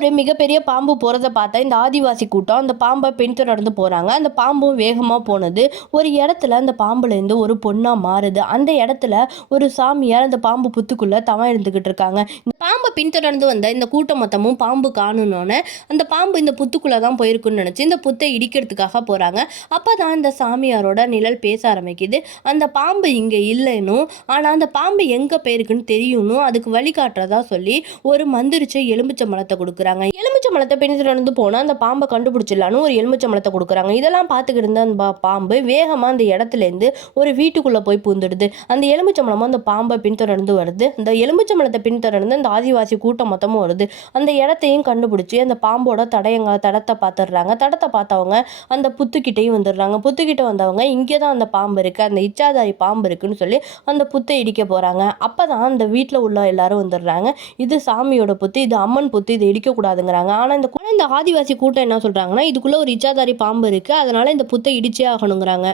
ஒரு மிகப்பெரிய பாம்பு போறத பார்த்தா இந்த ஆதிவாசி கூட்டம் அந்த பாம்பை பின்தொடர்ந்து போறாங்க. அந்த பாம்பும் வேகமா போனது. ஒரு இடத்துல அந்த பாம்புல இருந்து ஒரு பொண்ணா மாறுது. அந்த இடத்துல ஒரு சாமியார் அந்த பாம்பு புத்துக்குள்ள தவம் இருந்துகிட்டு இருக்காங்க. இந்த பாம்பை பின்தொடர்ந்து வந்த இந்த கூட்டம் மொத்தமும் பாம்பு காணுனோன்னு அந்த பாம்பு இந்த புத்துக்குள்ள தான் போயிருக்குன்னு நினைச்சு இந்த புத்தை இடிக்கிறதுக்காக போறாங்க. அப்பதான் இந்த சாமியாரோட நிழல் பேச ஆரம்பிக்குது. அந்த பாம்பு இங்க இல்லைன்னும், ஆனா அந்த பாம்பு எங்க போயிருக்குன்னு தெரியும்னும் அதுக்கு வழிகாட்டுறதா சொல்லி ஒரு மந்திரிச்ச எலுமிச்சம்பழத்தை கொடுக்குறாங்க. எலுமிச்சம்பழத்தை பின்தொடர்ந்து போனா அந்த பாம்பை கண்டுபிடிச்சிடலான்னு ஒரு எலுமிச்சம்பழத்தை கொடுக்குறாங்க. இதெல்லாம் பார்த்துக்கிட்டு இருந்த அந்த பாம்பு வேகமா அந்த இடத்துல இருந்து ஒரு வீட்டுக்குள்ள போய் பூந்துடுது. அந்த எலுமிச்சம்பழமும் அந்த பாம்பை பின்தொடர்ந்து வருது. அந்த எலுமிச்சம்பழத்தை பின்தொடர்ந்து அந்த ஆதிவாசி கூட்டம் மொத்தமும் வருது. அந்த இடத்தையும் கண்டுபிடிச்சி அந்த பாம்போட தடத்தை பார்த்துடுறாங்க. தடத்தை பார்த்தவங்க அந்த புத்துக்கிட்டையும் வந்துடுறாங்க. புத்துக்கிட்ட வந்தவங்க இங்கேதான் அந்த பாம்பு இருக்கு, அந்த இச்சாதாரி பாம்பு இருக்குன்னு சொல்லி அந்த புத்தை இடிக்க போறாங்க. அப்பதான் அந்த வீட்டில் உள்ள எல்லாரும் வந்துடுறாங்க. இது சாமியோட புத்து, இது அம்மன் புத்து, இதை இடிக்க கூடாதுங்கிறாங்க. ஆனா இந்த ஆதிவாசி கூட்டம் என்ன சொல்றாங்கன்னா, இதுக்குள்ள ஒரு இச்சாதாரி பாம்பு இருக்கு, அதனால இந்த புத்தை இடிச்சே ஆகணுங்கிறாங்க.